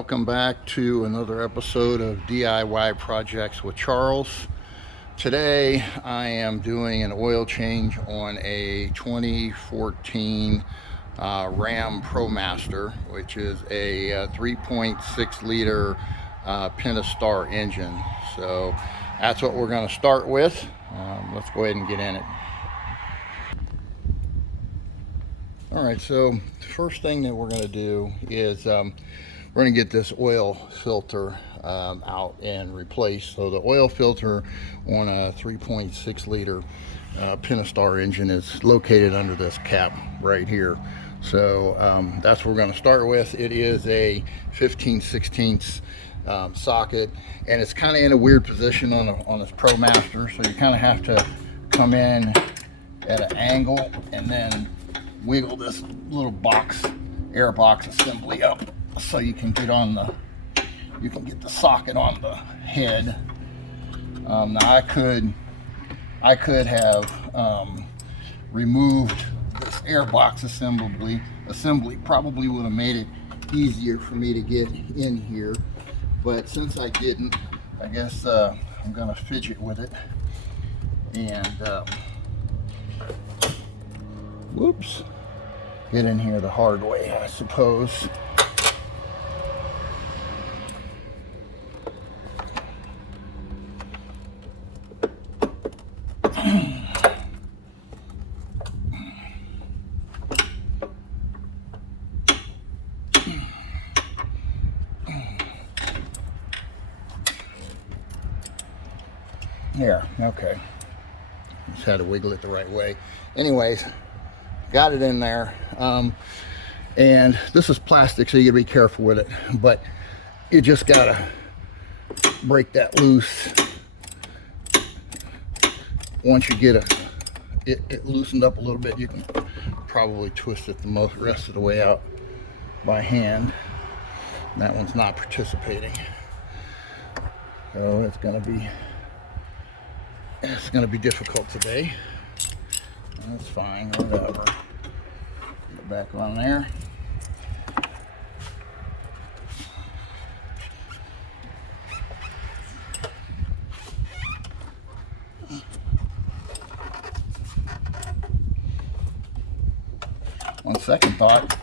Welcome back to another episode of DIY Projects with Charles. Today I am doing an oil change on a 2014 Ram Promaster, which is a 3.6 liter Pentastar engine. So that's what we're going to start with. Let's go ahead and get in it. Alright, so the first thing that we're going to do is we're going to get this oil filter out and replaced. So the oil filter on a 3.6 liter Pentastar engine is located under this cap right here. So that's what we're going to start with. It is a 15/16 socket, and it's kind of in a weird position on this ProMaster, so you kind of have to come in at an angle and then wiggle this little air box assembly up so you can get the socket on the head. Now I could have removed this air box assembly probably would have made it easier for me to get in here, but since I didn't, I guess I'm gonna fidget with it and whoops, get in here the hard way, I suppose. There, okay. Just had to wiggle it the right way. Anyways, got it in there. And this is plastic, so you gotta be careful with it, but you just gotta break that loose. Once you get it loosened up a little bit, you can probably twist it the rest of the way out by hand. That one's not participating, so it's gonna be difficult today. That's fine, whatever. Get it back on there. On second thought,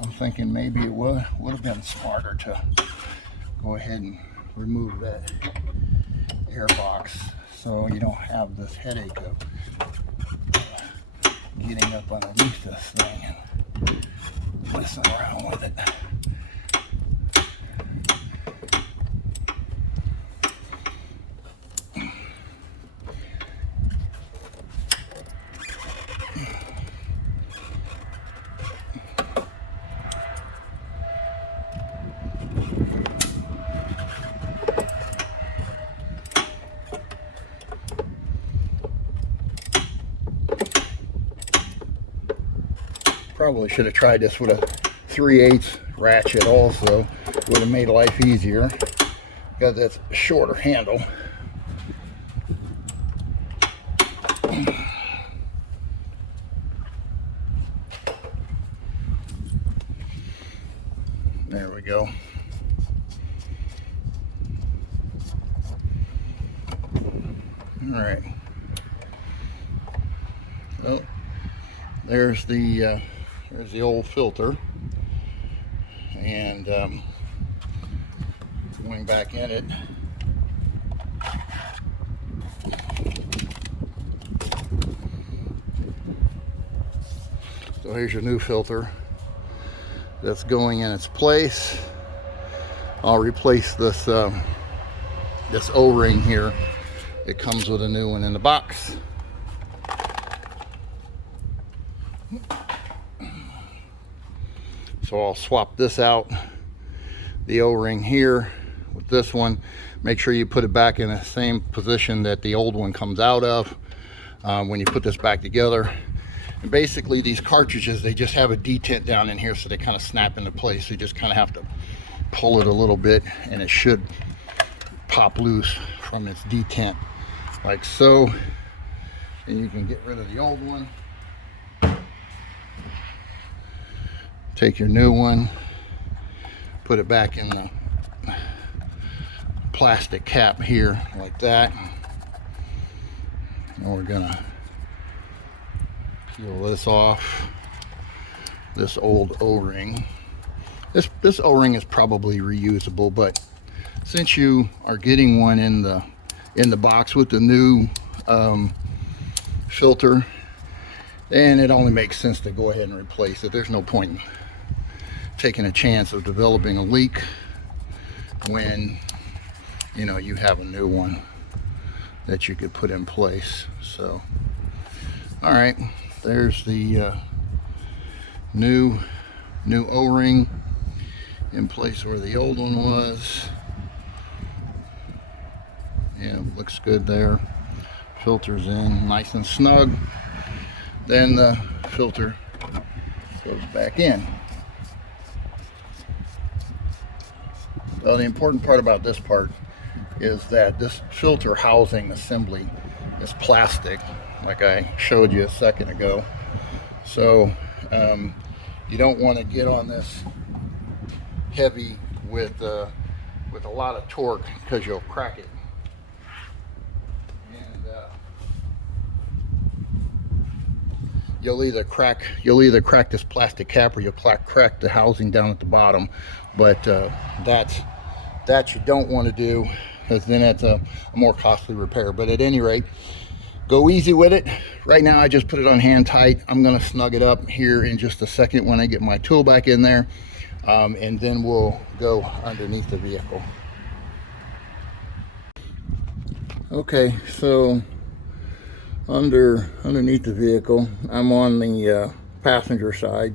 I'm thinking maybe it would have been smarter to go ahead and remove that air box so you don't have this headache of getting up underneath this thing and messing around with it. Probably should have tried this with a 3/8 ratchet also. Would have made life easier because it's a shorter handle. There we go. All right. Well, there's the old filter, and going back in it, so here's your new filter that's going in its place. I'll replace this this O-ring here. It comes with a new one in the box. So I'll swap this out, the O-ring here with this one. Make sure you put it back in the same position that the old one comes out of when you put this back together. And basically these cartridges, they just have a detent down in here, so they kind of snap into place. So you just kind of have to pull it a little bit and it should pop loose from its detent like so. And you can get rid of the old one. Take your new one, put it back in the plastic cap here like that. And we're gonna peel this off, this old O-ring. This O-ring is probably reusable, but since you are getting one in the box with the new filter, then it only makes sense to go ahead and replace it. There's no point in taking a chance of developing a leak when you have a new one that you could put in place. So, all right, there's the new O-ring in place where the old one was. Yeah, looks good there. Filter's in nice and snug. Then the filter goes back in. Well, the important part about this part is that this filter housing assembly is plastic, like I showed you a second ago. So you don't want to get on this heavy with a lot of torque, because you'll crack it. And you'll either crack this plastic cap, or you'll crack the housing down at the bottom. But that you don't want to do, because then that's a more costly repair. But at any rate, go easy with it. Right now I just put it on hand tight. I'm going to snug it up here in just a second when I get my tool back in there, and then we'll go underneath the vehicle. Okay, so underneath the vehicle, I'm on the passenger side.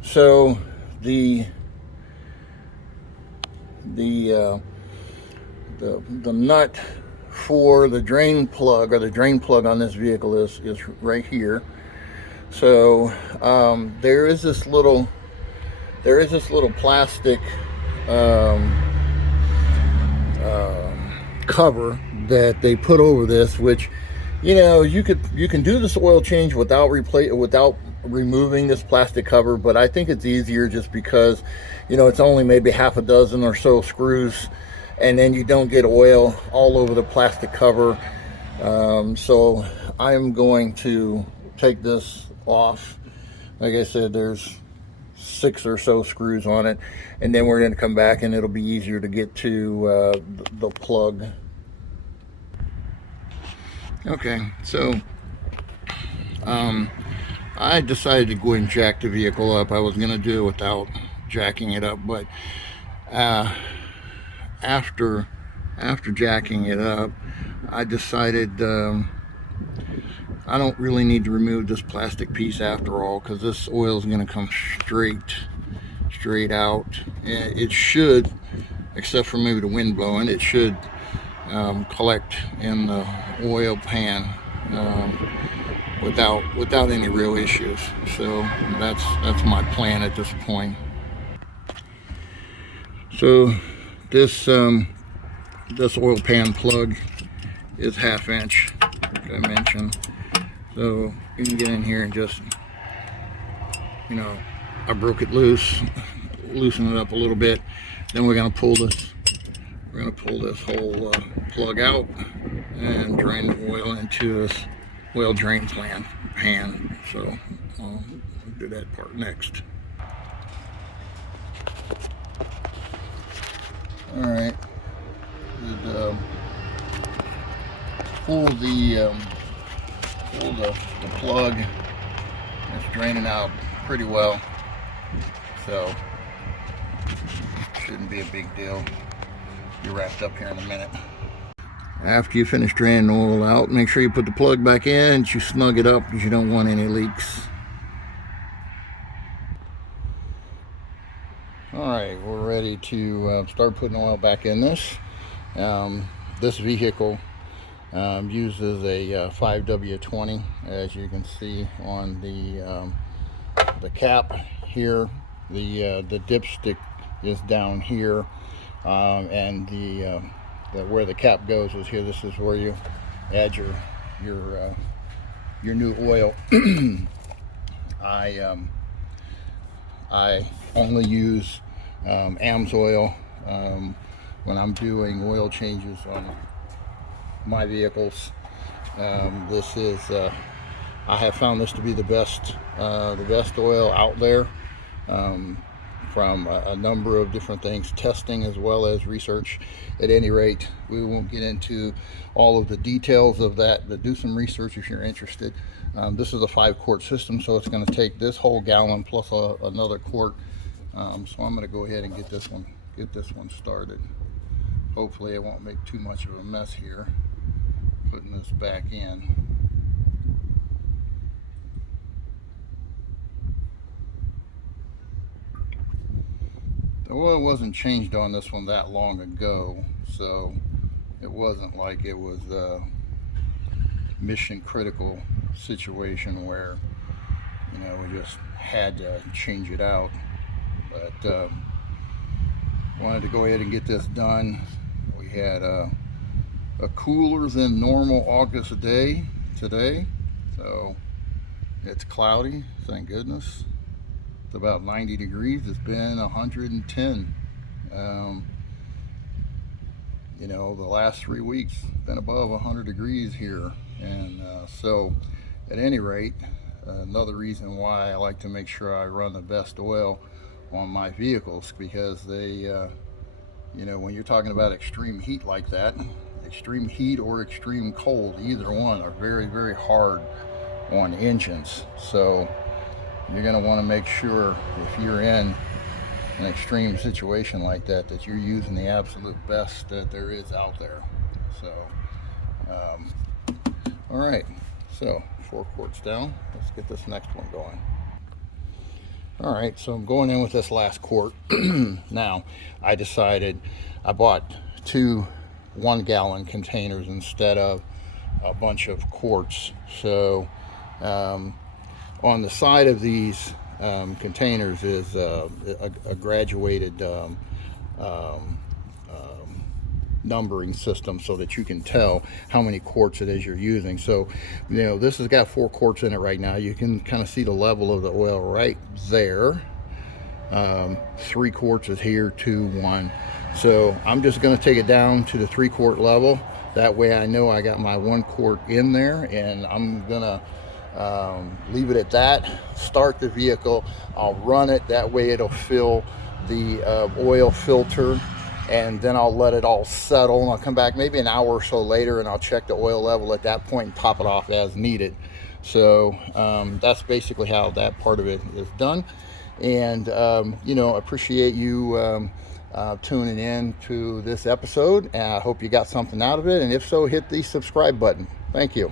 So the nut for the drain plug, or the drain plug on this vehicle, is right here. So there is this little plastic cover that they put over this, which you can do this oil change without removing this plastic cover, but I think it's easier just because it's only maybe half a dozen or so screws, and then you don't get oil all over the plastic cover. So I'm going to take this off. Like I said, there's 6 or so screws on it, and then we're going to come back and it'll be easier to get to the plug. Okay, so I decided to go ahead and jack the vehicle up. I was going to do it without jacking it up, but after jacking it up, I decided I don't really need to remove this plastic piece after all, because this oil is going to come straight out. It should, except for maybe the wind blowing, it should collect in the oil pan without any real issues. So that's my plan at this point. So this oil pan plug is 1/2 inch, like I mentioned. So you can get in here and just, I broke it loose, loosen it up a little bit. Then we're gonna pull this whole plug out and drain the oil into this oil drain pan. So I'll do that part next. All right, pull the plug. It's draining out pretty well, so shouldn't be a big deal. Be wrapped up here in a minute. After you finish draining the oil out, make sure you put the plug back in and you snug it up, because you don't want any leaks. Alright, we're ready to start putting oil back in this. This vehicle uses a 5W20, as you can see on the cap here. The dipstick is down here, and where the cap goes is here. This is where you add your new oil. I only use AMS oil when I'm doing oil changes on my vehicles. This is I have found this to be the best oil out there, from a number of different things, testing as well as research. At any rate, we won't get into all of the details of that, but do some research if you're interested. This is a 5-quart system, so it's going to take this whole gallon plus another quart. So I'm going to go ahead and get this one started. Hopefully it won't make too much of a mess here putting this back in. The oil wasn't changed on this one that long ago, so it wasn't like it was a mission critical situation where, you know, we just had to change it out. But wanted to go ahead and get this done. We had a cooler than normal August day today, so it's cloudy, thank goodness. It's about 90 degrees. It's been 110. You know, the last 3 weeks been above 100 degrees here, and so at any rate, another reason why I like to make sure I run the best oil on my vehicles, because they you know, when you're talking about extreme heat like that, extreme heat or extreme cold, either one are very, very hard on engines. So you're going to want to make sure, if you're in an extreme situation like that, that you're using the absolute best that there is out there. So all right, so 4 quarts down. Let's get this next one going. All right, so I'm going in with this last quart. Now, I decided I bought 2 1-gallon containers instead of a bunch of quarts. So on the side of these containers is a graduated numbering system, so that you can tell how many quarts it is you're using. So, you know, this has got 4 quarts in it right now. You can kind of see the level of the oil right there. 3 quarts is here, 2, 1. So I'm just going to take it down to the 3-quart level. That way I know I got my 1 quart in there, and I'm gonna leave it at that. Start the vehicle. I'll run it. That way it'll fill the oil filter, and then I'll let it all settle, and I'll come back maybe an hour or so later, and I'll check the oil level at that point and top it off as needed. So that's basically how that part of it is done. And you know, appreciate you tuning in to this episode, and I hope you got something out of it, and if so, hit the subscribe button. Thank you.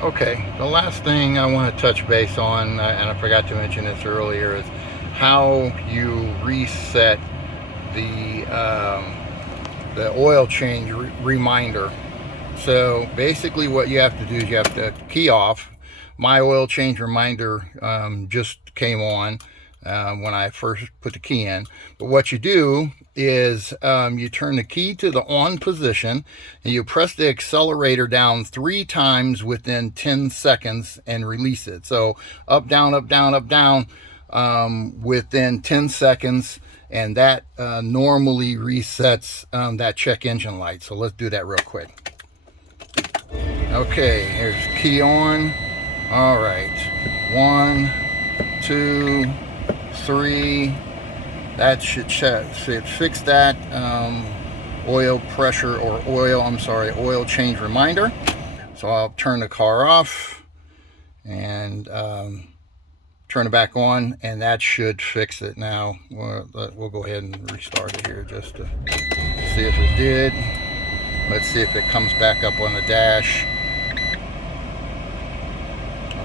Okay, the last thing I want to touch base on, and I forgot to mention this earlier, is how you reset the oil change reminder. So basically what you have to do is you have to key off. My oil change reminder just came on when I first put the key in. But what you do is you turn the key to the on position, and you press the accelerator down 3 times within 10 seconds and release it. So up, down, up, down, up, down, within 10 seconds, and that normally resets that check engine light. So let's do that real quick. Okay, here's key on. All right, 1, 2, 3. That should fix that oil pressure, or oil change reminder. So I'll turn the car off and turn it back on, and that should fix it. Now we'll go ahead and restart it here just to see if it did. Let's see if it comes back up on the dash.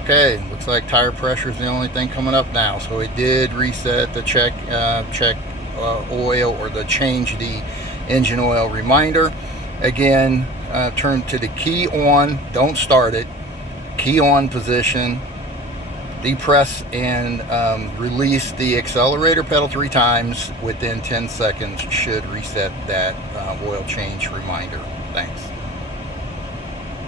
Okay, looks like tire pressure is the only thing coming up now. So it did reset the check oil, or the change the engine oil reminder. Again, turn to the key on, don't start it, key on position, depress and release the accelerator pedal 3 times within 10 seconds. Should reset that oil change reminder.